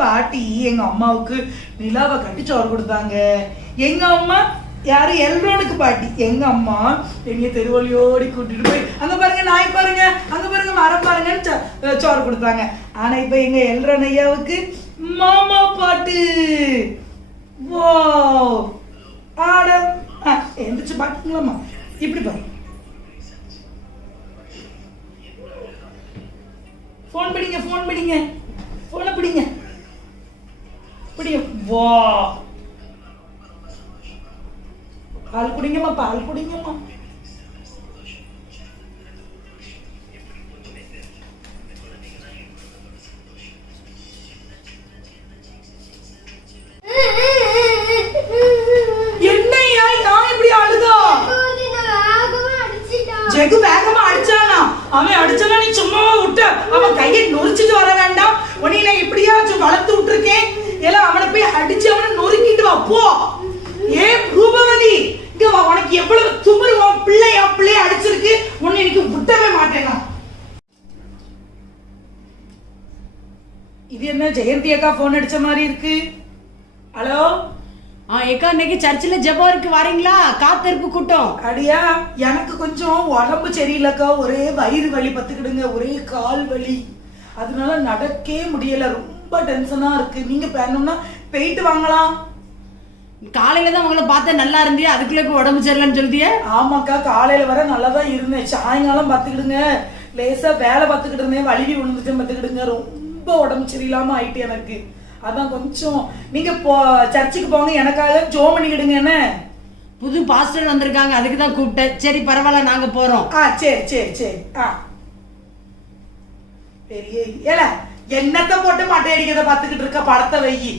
பாட்டி எங்க அம்மாவுக்கு நிலாவை கட்டி சோறு கொடுத்தாங்க. எங்க அம்மா யாரு? எல்ரோனுக்கு பாட்டி. எங்க அம்மா எங்க தெருவழியோடி கூட்டிட்டு போய் அங்க பாருங்க நாய் பாருங்க அங்க பாருங்க மரம் பாருங்கன்னு சோறு கொடுத்தாங்க. ஆனா இப்ப எங்க எல்ரோன் ஐயாவுக்கு மாமா பாட்டு. வா ஆட எந்திரிச்சு பாத்தீங்களாம்மா இப்படி பாரு. ஃபோன் பிடிங்க ஃபோன் பிடிங்க. ஃபோனை பிடிங்க. பிடிங்க வா. பால் குடிங்கம்மா பால் குடிங்கம்மா. மாட்டேனா இது என்ன ஜெயந்தி அக்கா போன் அடிச்ச மாதிரி இருக்கு? ஹலோ ஆ ஏக்கா இன்னைக்கு சர்ச்சில் ஜெபம் இருக்கு வரீங்களா? காத்திருப்பு கூட்டம். அடியா எனக்கு கொஞ்சம் உடம்பு சரியில்லைக்கா. ஒரே வயிறு வலி பத்துக்கிடுங்க. ஒரே கால் வலி. அதனால நடக்கவே முடியல. ரொம்ப டென்ஷனா இருக்கு. நீங்க வேணும்னா போயிட்டு வாங்கலாம். காலையில தான் உங்களை பார்த்தா நல்லா இருந்தியா அதுக்குள்ள இப்ப உடம்பு சரியில்லைன்னு சொல்லிட்டியே? ஆமாக்கா காலையில வர நல்லா தான் இருந்தேன். சாயங்காலம் பார்த்துக்கிடுங்க. லேசா வேலை பார்த்துக்கிட்டு இருந்தேன். வலிவி விழுந்துச்சு பார்த்துக்கிடுங்க. ரொம்ப உடம்பு சரியில்லாம ஆயிட்டு எனக்கு. அதான் கொஞ்சம். நீங்க போ சர்ச்சுக்கு போங்க. எனக்காக ஜோ பண்ணிக்கிடுங்க என்ன? புது பாஸ்டர் வந்திருக்காங்க. அதுக்கு தான் கூப்பிட்டேன். சரி பரவாயில்ல நாங்க போறோம். ஆ சரி சரி சரி. ஆ. பெரிய ஏல என்னத்த போட்டு மட்டை அடிக்கிறத பாத்துக்கிட்டு இருக்க படத்தை வெயி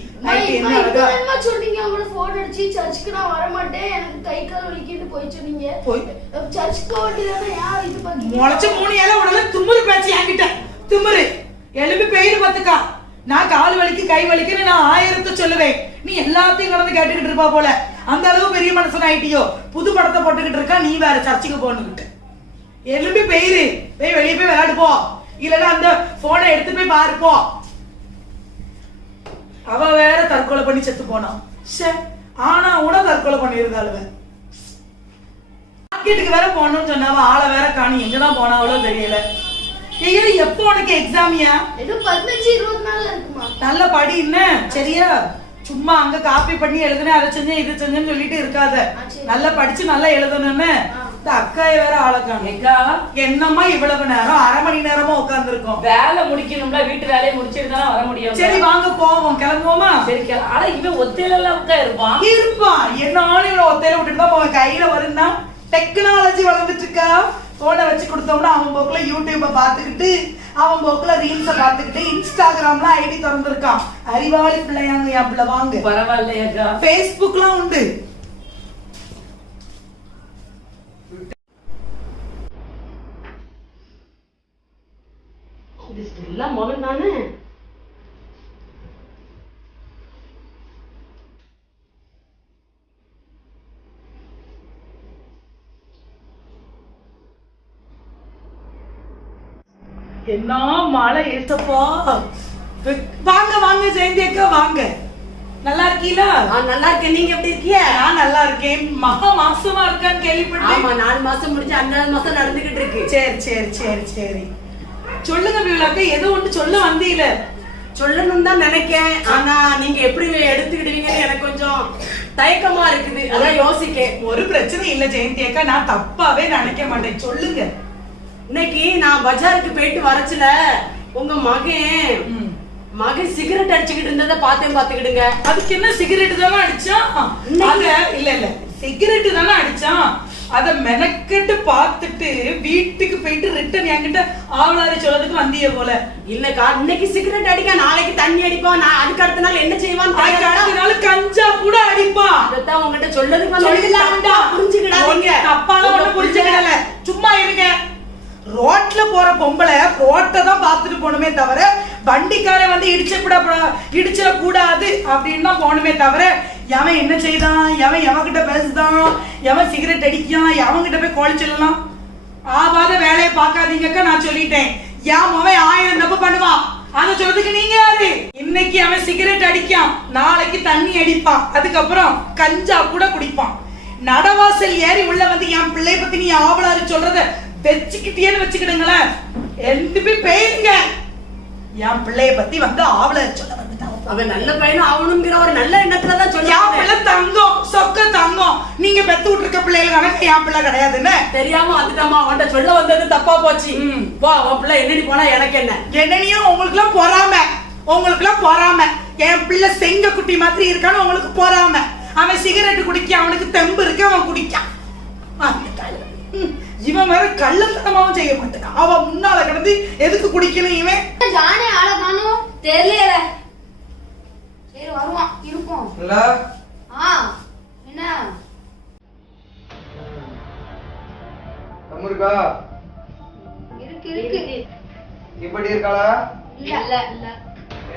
சொன்னீங்க அவங்கள போன் அடிச்சு சர்ச்சுக்கு நான் வர மாட்டேன் எனக்கு கை கால் வலிக்கிட்டு போய் சொன்னீங்க. சர்ச்சுக்கு வேண்டியதானே யார் இது பாக்கீங்க? முளைச்ச மூணு ஏல உடல தும்முரு பேச்சு என்கிட்ட. தும்முரு எழுப்பி பெயிரு பாத்துக்கா நான் கால் வலிக்கு கை வலிக்குன்னு நான் ஆயிரத்தை சொல்லுவேன். நீ எல்லாத்தையும் கடந்து கேட்டுக்கிட்டு இருப்பா போல. அந்த அளவு பெரிய மனுஷன் ஆயிட்டியோ? புது படத்தை போட்டுக்கிட்டு இருக்கா? நீ வேற சர்ச்சுக்கு போனுக்கிட்டு எலும்பி பெயிரு. போய் வெளியே போய் விளையாடு போ. இல்லைன்னா அந்த போனை எடுத்து போய் பாரு போ. அவ வேற தற்கொலை பண்ணி செத்து போனான் ஷே ஆனா கூட தற்கொலை பண்ணியிருந்தாளுவ மார்க்கெட்டுக்கு வேற போகணும்னு சொன்னாவ? ஆளை வேற காணி. எங்கதான் போனாவளோ தெரியல. ஐயோ எப்போ உனக்கு எக்ஸாமியா இன்னும் பதினஞ்சு இருபது நாள்ல இருக்குமா? நல்ல படி என்ன? சரியா? சும்மா அங்க காப்பி பண்ணி எழுதுனேன் அதை செஞ்சேன் இது செஞ்சேன்னு சொல்லிட்டு இருக்காத. நல்லா படிச்சு நல்லா எழுதணும்னு. இந்த அக்காய வேற ஆளக்காங்க என்னம்மா இவ்வளவு நேரம்? அரை மணி நேரமா உட்கார்ந்துருக்கோம். வேலை முடிக்கணும்ல வீட்டு வேலையை முடிச்சிட்டு தானே வர முடியும் சரி வாங்க போவோம். கிளம்புவோமா? சரி ஆனா இவன் ஒத்தையில உட்கா இருப்பான். இருப்பான். என்னாலும் இவனை ஒத்தையில விட்டுட்டு போவேன். கையில வரும்னா டெக்னாலஜி வளர்ந்துட்டு இருக்கா? போனை வச்சு கொடுத்தோம்னா அவன் போக்குல யூடியூப்பை பார்த்துக்கிட்டு அவன் போக்குல ரீல்ஸை பார்த்துக்கிட்டு இன்ஸ்டாகிராம்ல ஐடி திறந்துருக்கான். அறிவாளி பிள்ளையாங்க என் பிள்ளை வாங்க. பரவாயில்லையாக்கா ஃபேஸ்புக்லாம் உண்டு இது தானே என்ன மழை ஏசப்பா? வாங்க வாங்க ஜெயந்தி அக்கா வாங்க. நல்லா இருக்கீங்களா? நான் நல்லா இருக்கேன். நீங்க எப்படி இருக்கீங்க நான் நல்லா இருக்கேன். மகா மாசமா இருக்கான்னு கேள்விப்பட்டேன். ஆமா நாலு மாசம் முடிஞ்சு அஞ்சாவது மாசம் நடந்துகிட்டு இருக்கு. சரி சரி சரி சரி. சொல்லுங்க விவலாக்க ஏதோ ஒன்று சொல்ல வந்தீல. சொல்லணும் தான் நினைக்கேன். ஆனா நீங்க எப்படி எடுத்துக்கிடுவீங்கன்னு எனக்கு கொஞ்சம் தயக்கமா இருக்குது. அதான் யோசிக்கேன். ஒரு பிரச்சனை இல்ல ஜெயந்தி அக்கா. நான் தப்பாவே நினைக்க மாட்டேன். சொல்லுங்க. இன்னைக்கு நான் பஜாருக்கு போயிட்டு வரச்சுல உங்க மகன். மகன் சிகரெட் அடிச்சுக்கிட்டு இருந்ததை பார்த்தேன் பாத்துக்கிடுங்க அதுக்கு என்ன சிகரெட் தானே அடிச்சான்? இல்ல இல்ல. சிகரெட் தானே அடிச்சான்? அத மெனக்கெட்டு பார்த்துட்டு வீட்டுக்கு போயிட்டு ரிட்டர்ன் என்கிட்ட ஆவலாரி சொல்லதுக்கு வந்திய போல. இல்லக்கா இன்னைக்கு சிகரெட் அடிக்க நாளைக்கு தண்ணி அடிப்பான் நான் அதுக்கு அடுத்த நாள் என்ன தெரியாதா? அடுத்த நாள் கஞ்சா கூட அடிப்பான் அதைத்தான் உங்ககிட்ட சொல்லதுக்கு புரிஞ்சுக்கிடாதீங்க. தப்பாலாம் ஒண்ணும் புரிஞ்சுக்கிடல. சும்மா இருங்க. ரோட்ல போற பொம்பளை ரோட்டை தான் பார்த்துட்டு போகணுமே தவிர வண்டிக்காரன் வந்து இடிச்சிட இடிச்சிட கூடாது அப்படின்னு தான் போகணுமே தவிர எவன் என்ன செய்தான் எவன் எவன்கிட்ட பேசுதான் எவன் சிகரெட் அடிக்கான் எவன்கிட்ட போய் கோழி சொல்லலாம்? ஆவாத வேலையை பார்க்காதீங்கக்கா நான் சொல்லிட்டேன். என் மவன் ஆயிரம் தப்பு பண்ணுவான். அதை சொல்றதுக்கு நீங்க யாரு? இன்னைக்கு அவன் சிகரெட் அடிக்கான். நாளைக்கு தண்ணி அடிப்பான். அதுக்கப்புறம் கஞ்சா கூட குடிப்பான். நடவாசல் ஏறி உள்ள வந்து என் பிள்ளை பத்தி நீ ஆவலாறு சொல்றத வச்சுக்கிட்டேன்னு வச்சுக்கிடுங்களேன். ரெண்டு பேர் பேருங்க. என் பிள்ளைய பத்தி வந்து ஆவலாரு சொல்ல அவன் நல்ல பையனும் ஆகணுங்கிற ஒரு நல்ல எண்ணத்துல தான் என் சொல்லுவாங்க பிள்ளை தங்கம் சொக்க தங்கம். நீங்க பெத்து விட்டுருக்க பிள்ளைகள் கணக்கு என் பிள்ளை கிடையாதுன்னு. தெரியாம வந்துட்டோமா அவன்கிட்ட சொல்ல வந்தது தப்பா போச்சு. வா உன் பிள்ளை என்னடி போனா எனக்கு என்ன? என்னனையும் உங்களுக்குலாம் பொறாம. உங்களுக்குலாம் பொறாம. என் பிள்ளை செங்க குட்டி மாதிரி இருக்கான்னு உங்களுக்கு பொறாம. அவன் சிகரெட் குடிக்க அவனுக்கு தெம்பு இருக்கு அவன் குடிக்கான். இவன் வேற கள்ளத்தனமாவும் செய்ய மாட்டான் அவன் முன்னால கிடந்து எதுக்கு குடிக்கணும் இவன்? ஜானே ஆளை காணோம்? தெரியல. சரி வருவான். இருப்போம். இல்ல. ஆ என்ன? தம்முருக்கா இருக்கு? இருக்கு இப்படி இருக்காளா? இல்ல இல்ல இல்ல.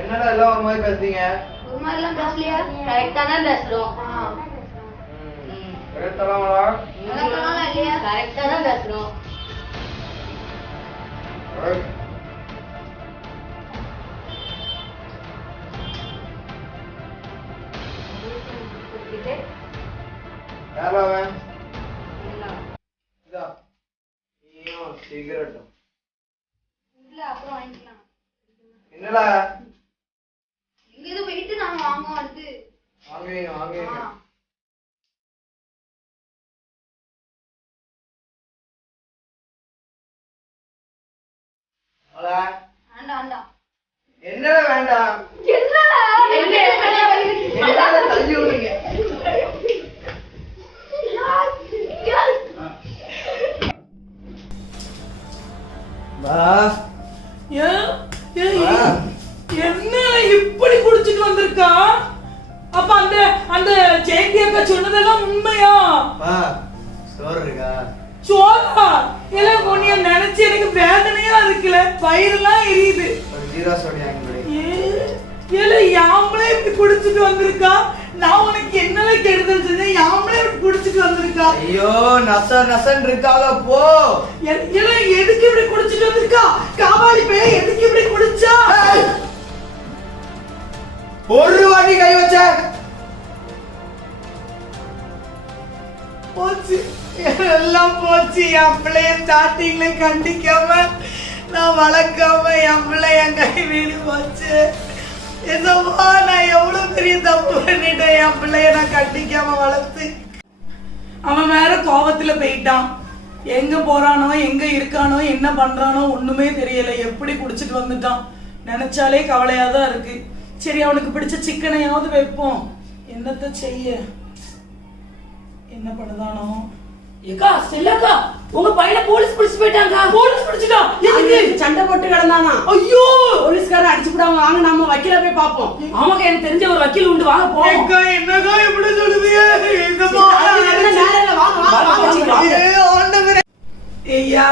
என்னடா எல்லாம் ஒரு மாதிரி பேசுறீங்க? ஒரு மாதிரிலாம் பேசலையா? கரெக்டா தான் பேசுறோம். இல்லையா கரெக்டா தான் பேசுறோம். என்னடா வேண்டாம்? என்னடா? தள்ளி விடுறீங்க? வா. ஏன், ஏன், ஆ. என்ன இப்படி குடிச்சிட்டு வந்திருக்கா? அப்ப அந்த அந்த ஜெயந்தி அக்கா சொன்னதெல்லாம் உண்மையா? வா. சோறு இருக்கா? சோதா இல்ல உன்னைய நினைச்சு எனக்கு வேதனையா இருக்குல்ல. வயிறுலாம் எரியுது. ஏல யாமளே இப்படி குடிச்சிட்டு வந்திருக்கா? நான் உனக்கு என்னல கெடுதல் செஞ்சேன்? யாமளே இப்படி குடிச்சிட்டு வந்திருக்கா? ஐயோ நச நசன் இருக்காக போ. ஏல எதுக்கு இப்படி குடிச்சிட்டு வந்திருக்கா? காவாலி பைய எதுக்கு இப்படி குடிச்சா! ஒரு வாட்டி கை வச்ச. போச்சு. எல்லாம் போச்சு. என் பிள்ளைய ஸ்டார்டிங்ல கண்டிக்காம நான் வளர்க்காம என் பிள்ளை என் கை வீடு போச்சு. என்னவா நான் எவ்வளவு பெரிய தப்பு பண்ணிட்டேன். என் பிள்ளைய நான் கண்டிக்காம வளர்த்து. அவன் வேற கோபத்துல போயிட்டான். எங்க போறானோ எங்க இருக்கானோ என்ன பண்றானோ ஒண்ணுமே தெரியல. எப்படி குடிச்சிட்டு வந்துட்டான்? நினைச்சாலே கவலையா தான் இருக்கு. சரி அவனுக்கு பிடிச்ச சிக்கனையாவது வைப்போம். என்னத்த செய்ய? என்ன பண்ணுதானோ? ஏக்கா ஸ்டெல்லாக்கா உங்க பையனை போலீஸ் பிடிச்சு போயிட்டாங்க போலீஸ் பிடிச்சிட்டான் எதுக்கு? சண்டை போட்டு கிடந்தானா? ஐயோ! போலீஸ்காரன் அடிச்சு விடாம வாங்க நம்ம வக்கீல போய் பாப்போம் ஆமாக்கா எனக்கு தெரிஞ்ச ஒரு வக்கீல் உண்டு. வாங்க போவோம் ஏக்கா, என்னக்கா இப்படி சொல்லுதீங்க? இந்த அது என்ன நேரம் இல்ல, வாங்க, வாங்க, வாங்க, வாங்க, வாங்க. ஏ, ஆண்டவரே. ஐயா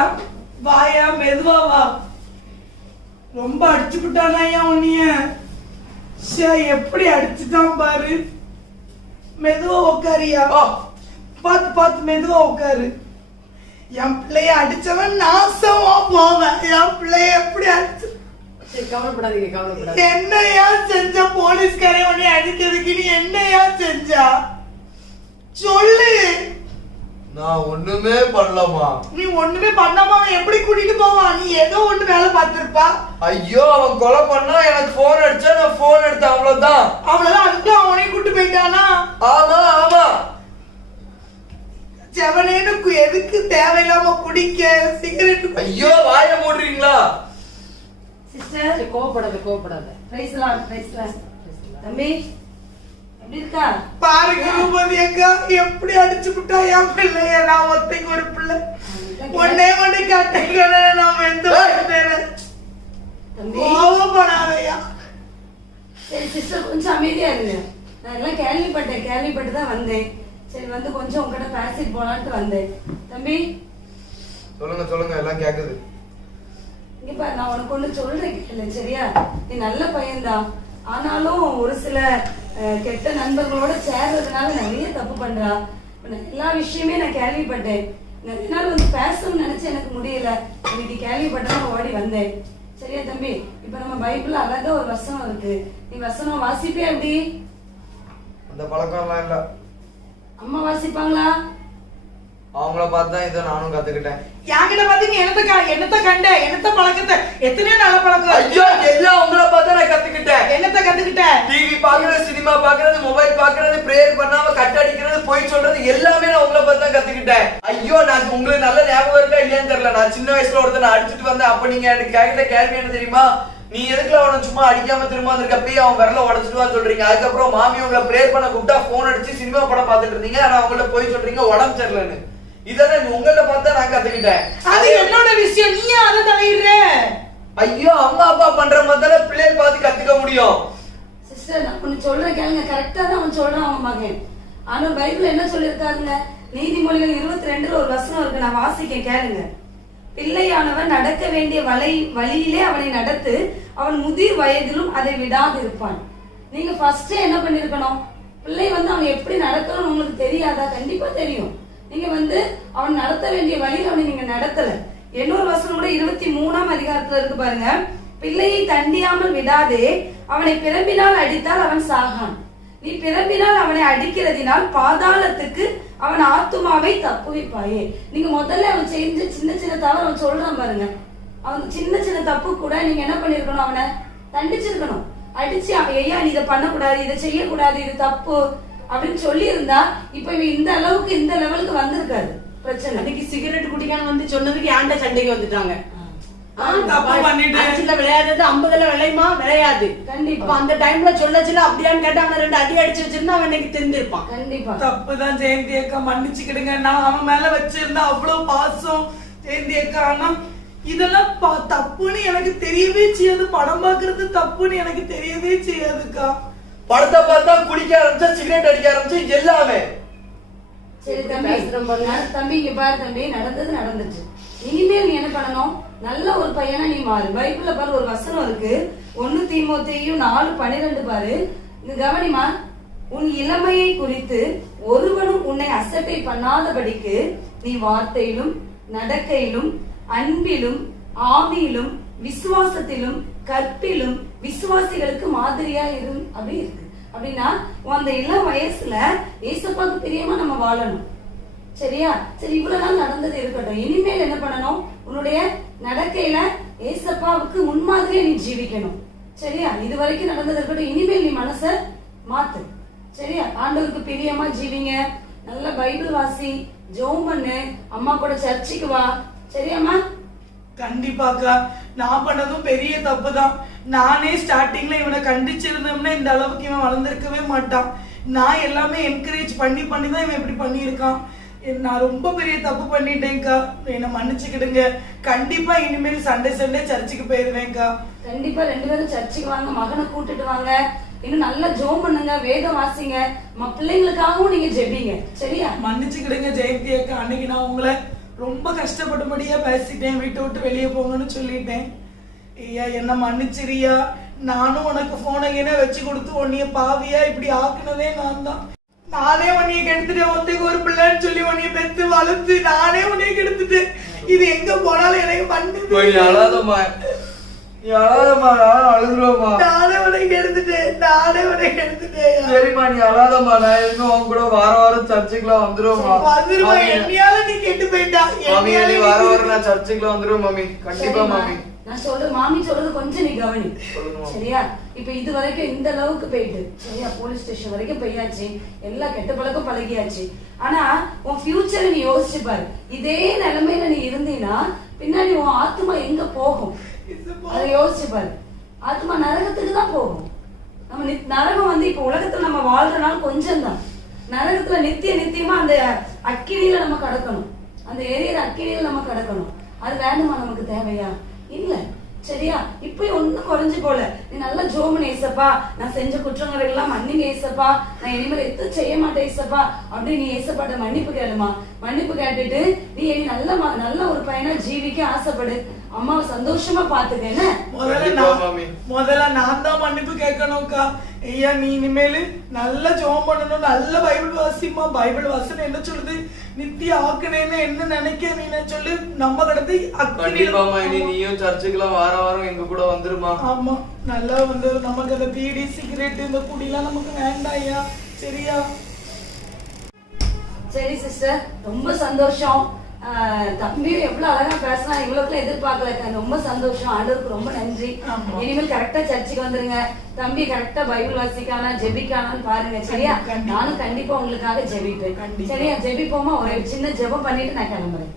வாயா மெதுவா வா ரொம்ப அடிச்சு விட்டானா ஐயா உன்னைய? ச்சே, எப்படி அடிச்சுட்டான் பாரு. மெதுவா உட்காரியா பார்த்து பார்த்து மெதுவா உட்காரு. என் பிள்ளைய அடிச்சவன் நாசமா போவேன். என் பிள்ளைய எப்படி அடிச்சு கவலைப்படாதீங்க என்னையா செஞ்ச போலீஸ்காரன் உன்னை அடிக்கிறதுக்கு நீ என்னையா செஞ்சா? சொல்லு. நான் ஒண்ணுமே பண்ணலமா நீ ஒண்ணுமே பண்ணாம அவன் எப்படி கூட்டிட்டு போவான் நீ ஏதோ ஒண்ணு வேலை பார்த்திருப்பா. ஐயோ அவன் கொலை பண்ணா எனக்கு போன் அடிச்சா நான் போன் எடுத்தேன். அவ்வளவுதான். அவ்வளவுதான். அதுக்கு அவனே கூட்டு போயிட்டானா? ஆமா ஆமா. செவனேன்னு கு- எதுக்கு தேவையில்லாம குடிக்க சிகரெட் ஐயோ வாய மூடுறீங்களா? சிஸ்டர் சரி, கோவப்படாத கோவப்படாத. பிரைஸ்லாம் பிரைஸ்லாம் தம்பி பாருங்க ரூபதி அக்கா எப்படி அடிச்சு விட்டா என் பிள்ளைய? நான் ஒத்தைக்கு ஒரு பிள்ளை. ஒன்னே ஒண்ணு கட்டைகளை நான் எந்த கோவப்படாதையா. சரி சிஸ்டர் கொஞ்சம் அமைதியா இருங்க. நான் எல்லாம் கேள்விப்பட்டேன் கேள்விப்பட்டு தான் வந்தேன். சரி வந்து கொஞ்சம் உங்ககிட்ட பேசிட்டு போலான்ட்டு வந்தேன். தம்பி. சொல்லுங்க சொல்லுங்க எல்லாம் கேக்குது. இங்க பாரு நான் உனக்கு ஒண்ணு சொல்றேன் கேளு சரியா? நீ நல்ல பையன்தான். ஆனாலும் ஒரு சில கெட்ட நண்பர்களோட சேர்றதுனால நிறைய தப்பு பண்றா. எல்லா விஷயமே நான் கேள்விப்பட்டேன். நிறைய நாள் வந்து பேசணும்னு நினைச்சு எனக்கு முடியல. இன்னைக்கு கேள்விப்பட்டா ஓடி வந்தேன். சரியா தம்பி? இப்ப நம்ம பைபிள்ல அழகா ஒரு வசனம் இருக்கு. நீ வசனம் வாசிப்பியா எப்படி? அந்த பழக்கம்லாம் இல்ல. அம்மா வாசிப்பாங்களா? அவங்கள பார்த்து தான் இதை நானும் கத்துக்கிட்டேன். என்கிட்ட பார்த்து நீ என்னத்த க- என்னத்த கண்ட? என்னத்த பழக்கத்தை? எத்தனையோ நல்ல பழக்கம். ஐயோ எல்லாம் உங்களை பார்த்து நான் கத்துக்கிட்டேன். என்னத்த கத்துக்கிட்ட டிவி பாக்குறது சினிமா பாக்குறது மொபைல் பாக்குறது பிரேயர் பண்ணாம கட் அடிக்கிறது பொய் சொல்றது எல்லாமே நான் உங்களை பார்த்து தான் கத்துக்கிட்டேன். ஐயோ நான் உங்களுக்கு நல்ல ஞாபகம் இருக்கா இல்லையான்னு தெரியல. நான் சின்ன வயசுல ஒருத்தனை அடிச்சிட்டு வந்தேன். அப்ப நீங்க எனக்கு கேட்கிற கேள்வி என்ன தெரியுமா? நீ எதுக்குல அவனை சும்மா அடிக்காம திரும்ப வந்திருக்கப்பயே அவன் விரல உடச்சிட்டு வான்னு சொல்றீங்க. அதுக்கப்புறம் மாமி உங்களை பிரேயர் பண்ண கூப்பிட்டா போன் அடிச்சு சினிமா படம் பார்த்துட்டு இருந்தீங்க. ஆனா அவங்கள்ட்ட போய் சொல்றீங்க உடம்பு சரியில்லைன்னு. இதெல்லாம் உங்கள்ட்ட பார்த்தா நான் கத்துக்கிட்டேன். அது என்னோட விஷயம். நீ அதை தலையிடுற? ஐயோ அம்மா அப்பா பண்ற மாதிரி தானே பிள்ளைகள் பார்த்து கத்துக்க முடியும். சிஸ்டர் நான் ஒண்ணு சொல்றேன் கேளுங்க. கரெக்டா தான் அவன் சொல்றான் அவன் மகன். ஆனா பைபிள் என்ன சொல்லியிருக்காருங்க? நீதிமொழிகள் இருபத்தி ரெண்டுல ஒரு வசனம் இருக்கு. நான் வாசிக்க கேளுங்க. பிள்ளையானவன் நடக்க வேண்டிய வலை வழியிலே அவனை நடத்து அவன் முதிர் வயதிலும் அதை விடாது இருப்பான் நீங்க ஃபர்ஸ்டே என்ன பண்ணிருக்கணும்? பிள்ளை வந்து அவன் எப்படி நடக்கணும்னு உங்களுக்கு தெரியாதா? கண்டிப்பா தெரியும். நீங்க வந்து அவன் நடத்த வேண்டிய வழியில் அவனை நீங்க நடத்தல. இன்னொரு வசனம் கூட இருபத்தி மூணாம் அதிகாரத்துல இருக்கு பாருங்க. பிள்ளையை தண்டியாமல் விடாதே அவனை பிறம்பினால் அடித்தால் அவன் சாகான். நீ பிறப்பினால் அவனை அடிக்கிறதினால் பாதாளத்துக்கு அவன் ஆத்துமாவை தப்புவிப்பாயே. நீங்க முதல்ல அவன் செஞ்ச சின்ன சின்ன தவறு அவன் சொல்றான் பாருங்க. அவன் சின்ன சின்ன தப்பு கூட நீங்க என்ன பண்ணிருக்கணும் அவனை? தண்டிச்சிருக்கணும். அடிச்சு அவன் ஐயா நீ இதை பண்ணக்கூடாது இதை செய்யக்கூடாது இது தப்பு. அப்படின்னு சொல்லி இருந்தா இப்ப இவன் இந்த அளவுக்கு இந்த லெவலுக்கு வந்திருக்காரு. பிரச்சனை. அன்னைக்கு சிகரெட் குடிக்கான்னு வந்து சொன்னதுக்கு ஏன்டா சண்டைக்கு வந்துட்டாங்க? ஐம்பதுல விளையுமா? விளையாது. கண்டிப்பா. அந்த டைம்ல சொல்லச்சுல அப்படியான்னு கேட்டா அவன் ரெண்டு அடி அடிச்சு வச்சிருந்தா அவன் இன்னைக்கு தெரிஞ்சிருப்பான் கண்டிப்பா. தப்புதான் ஜெயந்தி அக்கா மன்னிச்சுக்கிடுங்க. நான் அவன் மேல வச்சிருந்த அவ்வளவு பாசம் ஜெயந்தி அக்கா. ஆனா இதெல்லாம் ப- தப்புன்னு எனக்கு தெரியவே செய்யாது. படம் பாக்குறது தப்புன்னு எனக்கு தெரியவே செய்யாதுக்கா படத்தை பார்த்தா குடிக்க ஆரம்பிச்சா சிகரெட் அடிக்க ஆரம்பிச்சு எல்லாமே. சரி தம்பி. தம்பி இங்க பாரு தம்பி. நடந்தது நடந்துச்சு. இனிமேல் நீ என்ன பண்ணணும்? நல்ல ஒரு பையனா நீ மாறு. பைபிள்ல பாரு ஒரு வசனம் இருக்கு. ஒன்னு தீமோத்தையும் நாலு பன்னிரெண்டு பாரு. இது கவனிமா உன் இளமையை குறித்து ஒருவனும் உன்னை அசட்டை பண்ணாதபடிக்கு நீ வார்த்தையிலும் நடக்கையிலும் அன்பிலும் ஆவியிலும் விசுவாசத்திலும் கற்பிலும் விசுவாசிகளுக்கு மாதிரியா இரு. அப்படி இருக்கு. அப்படின்னா அந்த இளம் வயசுல ஏசப்பாக்கு பிரியமா நம்ம வாழணும். சரியா? சரி இவ்வளவு நாள் நடந்தது இருக்கட்டும். இனிமேல் என்ன பண்ணணும்? உன்னுடைய நடக்கையில ஏசப்பாவுக்கு முன்மாதிரியா நீ ஜீவிக்கணும். சரியா? இது வரைக்கும் நடந்தது இருக்கட்டும் இனிமேல் நீ மனச மாத்து. சரியா? ஆண்டவருக்கு பிரியமா ஜீவிங்க. நல்ல பைபிள் வாசி ஜோம் பண்ணு அம்மா கூட சர்ச்சுக்கு வா. சரியாம்மா? கண்டிப்பாக்கா நான் பண்ணதும் பெரிய தப்பு தான் நானே ஸ்டார்டிங்ல இவனை கண்டிச்சிருந்தோம்னா இந்த அளவுக்கு இவன் வளர்ந்துருக்கவே மாட்டான். நான் எல்லாமே என்கரேஜ் பண்ணி பண்ணி தான் இவன் இப்படி பண்ணியிருக்கான். நான் ரொம்ப பெரிய தப்பு பண்ணிட்டேன்க்கா. என்னை மன்னிச்சுக்கிடுங்க. கண்டிப்பா இனிமேல் சண்டே சண்டே சர்ச்சுக்கு போயிருவேன்க்கா. கண்டிப்பா ரெண்டு பேரும் சர்ச்சுக்கு வாங்க மகனை கூட்டிட்டு வாங்க. இன்னும் நல்லா ஜோம் பண்ணுங்க வேதம் வாசிங்க. பிள்ளைங்களுக்காகவும் நீங்க ஜெபிங்க. சரியா? மன்னிச்சுக்கிடுங்க ஜெயந்தி அக்கா. அன்னைக்கு நான் உங்களை ரொம்ப கஷ்டப்பட்டபடியா பேசிட்டேன். வீட்டை விட்டு வெளியே போங்கன்னு சொல்லிட்டேன். ஐயா என்ன மன்னிச்சிரியா நானும் உனக்கு போனை என்ன வச்சு கொடுத்து உன்னைய பாவியா இப்படி ஆக்குனதே நான் தான் நானே உன்னைய கெடுத்துட்டேன். ஒத்தைக்கு ஒரு பிள்ளைன்னு சொல்லி உன்னைய பெத்து வளர்த்து நானே உன்னைய கெடுத்துட்டேன். இது எங்க போனாலும் எனக்கு நீ பண்ணு அழாதம்மா. நீ அழாதம்மா நான் அழுதுருவேம்மா. நானே உன்னை கெடுத்துட்டேன். நானே உன்னை கெடுத்துட்டேன். சரிம்மா நீ அழாதம்மா. நான் உன் கூட வார வாரம் சர்ச்சுக்குலாம் வந்துருவேம்மா. வந்துருவா என்னையால நீ கெட்டு போயிட்டா. மாமி நீ வார வாரம் நான் சர்ச்சுக்குலாம் வந்துருவேன் மாமி. கண்டிப்பா. மாமி. நான் சொல்றது மாமி சொல்றது கொஞ்சம் நீ கவனி. சரியா? இப்ப இது வரைக்கும் இந்த அளவுக்கு போயிட்டு சரியா? போலீஸ் ஸ்டேஷன் வரைக்கும் போயாச்சு. எல்லா கெட்ட பழக்கம் பழகியாச்சு. ஆனா உன் ஃபியூச்சரை நீ யோசிச்சு பாரு. இதே நிலைமையில நீ இருந்தீன்னா பின்னாடி உன் ஆத்மா எங்க போகும்? அதை யோசிச்சு பாரு. ஆத்மா நரகத்துக்கு தான் போகும். நம்ம நரகம் வந்து இப்ப உலகத்துல நம்ம வாழ்ற நாள் கொஞ்சம் தான் நரகத்துல நித்திய நித்தியமா அந்த அக்கினியில நம்ம கடக்கணும். அந்த எரியிற அக்கினியில நம்ம கடக்கணும். அது வேணுமா நமக்கு தேவையா? இல்ல. சரியா? இப்ப ஒண்ணும் குறைஞ்சு போல? நீ நல்லா ஜோமன் ஏசப்பா. நான் செஞ்ச குற்றங்கள் எல்லாம் மன்னிங்க ஏசப்பா. நான் இனிமேல் எதுவும் செய்ய மாட்டேன் ஏசப்பா. அப்படின்னு நீ ஏசப்பாட்ட மன்னிப்பு கேளுமா. மன்னிப்பு கேட்டுட்டு நீ இனி நல்ல நல்ல ஒரு பையனா ஜீவிக்க ஆசைப்படு. அம்மாவை சந்தோஷமா பாத்துக்க என்ன முதல்ல கண்டிப்பா, நான் மாமி. முதல்ல நான் தான் மன்னிப்பு கேட்கணும்க்கா. ஐயா நீ இனிமேல் நல்ல ஜெபம் பண்ணணும் நல்ல பைபிள் வாசிமா பைபிள் வாசனை என்ன சொல்லுது? நித்திய ஆக்கணேன்னு என்ன நினைக்க நீ சொல்லு? நம்ம கடந்து கண்டிப்பாமா இனி நீயும் சர்ச்சுக்கெல்லாம் வார வாரம் எங்க கூட வந்துருமா? ஆமா. நல்லா வந்து நமக்கு அந்த பீடி சிகரெட் இந்த குடிலாம் நமக்கு வேண்டாம் ஐயா. சரியா? சரி சிஸ்டர் ரொம்ப சந்தோஷம். ஆஹ் தம்பியும் எவ்வளவு அழகா பேசினா இவ்வளவுக்குள்ள எதிர்பார்க்கல. ரொம்ப சந்தோஷம். ஆண்டவருக்கு ரொம்ப நன்றி. இனிமேல் கரெக்டா சர்ச்சுக்கு வந்துருங்க. தம்பி கரெக்டா பைபிள் வாசிக்கானா ஜெபிக்கானான்னு பாருங்க சரியா. நானும் கண்டிப்பா உங்களுக்காக ஜெபிப்பேன். சரியா? ஜெபிப்போமா? ஒரு சின்ன ஜெபம் பண்ணிட்டு நான் கிளம்புறேன்.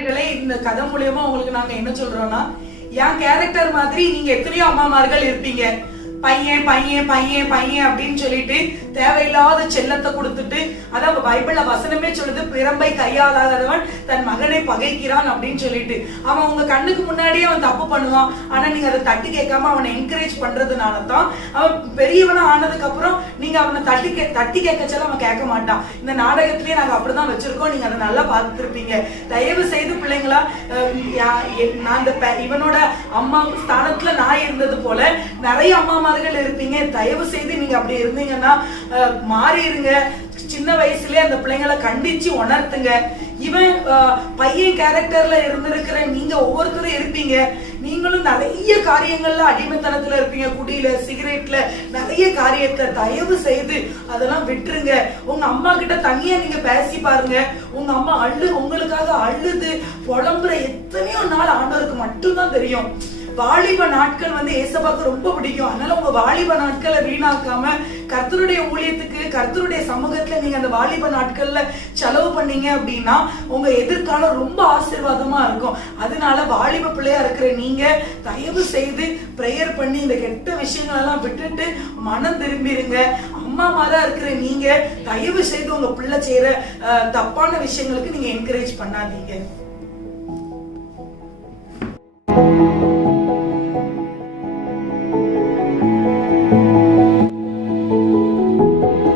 நேயர்களே இந்த கதை மூலியமா உங்களுக்கு நாங்க என்ன சொல்றோம்னா என் கேரக்டர் மாதிரி நீங்க எத்தனையோ அம்மாமார்கள் இருப்பீங்க. பையன் பையன் பையன் பையன் அப்படின்னு சொல்லிட்டு தேவையில்லாத செல்லத்தை கொடுத்துட்டு அதான் பைபிள்ல வசனமே சொல்லுது பிறம்பை கையாளாதவன் தன் மகனை பகைக்கிறான் அப்படின்னு சொல்லிட்டு. அவன் உங்க கண்ணுக்கு முன்னாடியே அவன் தப்பு பண்ணுவான். ஆனா நீங்க அதை தட்டி கேட்காம அவனை என்கரேஜ் பண்றதுனால தான் அவன் பெரியவனா ஆனதுக்கு அப்புறம் நீங்க அவனை தட்டி கே தட்டி கேட்கச்சாலும் அவன் கேட்க மாட்டான். இந்த நாடகத்திலேயே நாங்க அப்படிதான் வச்சிருக்கோம். நீங்க அதை நல்லா பார்த்துருப்பீங்க. தயவு செய்து பிள்ளைங்களா அஹ், நான் இந்த இவனோட அம்மா ஸ்தானத்துல நான் இருந்தது போல நிறைய அம்மாமார்கள் இருப்பீங்க. தயவு செய்து நீங்க அப்படி இருந்தீங்கன்னா மாறிடுங்க. சின்ன வயசுலயே அந்த பிள்ளைங்களை கண்டிச்சு உணர்த்துங்க. இவன் பையன் கேரக்டர்ல இருந்திருக்கிற நீங்க ஒவ்வொருத்தரும் இருப்பீங்க. நீங்களும் நிறைய காரியங்கள்ல அடிமைத்தனத்துல இருப்பீங்க. குடியில சிகரெட்ல நிறைய காரியத்தை தயவு செய்து அதெல்லாம் விட்டுருங்க. உங்க அம்மா கிட்ட தனியா நீங்க பேசி பாருங்க. உங்க அம்மா அழு உங்களுக்காக அழுது புலம்புற எத்தனையோ நாள் ஆண்டவருக்கு மட்டும்தான் தெரியும். வாலிப நாட்கள் வந்து ஏசப்பாக்கு ரொம்ப பிடிக்கும். அதனால உங்க வாலிப நாட்களை வீணாக்காம கர்த்தருடைய ஊழியத்துக்கு கர்த்தருடைய சமூகத்துல நீங்க அந்த வாலிப நாட்கள்ல செலவு பண்ணீங்க அப்படின்னா உங்க எதிர்காலம் ரொம்ப ஆசீர்வாதமா இருக்கும். அதனால வாலிப பிள்ளையா இருக்கிற நீங்க தயவு செய்து ப்ரேயர் பண்ணி இந்த கெட்ட விஷயங்கள் எல்லாம் விட்டுட்டு மனம் திரும்பிடுங்க அம்மா மாரா இருக்கிற நீங்க தயவு செய்து உங்க பிள்ளை செய்யற தப்பான விஷயங்களுக்கு நீங்க என்கரேஜ் பண்ணாதீங்க.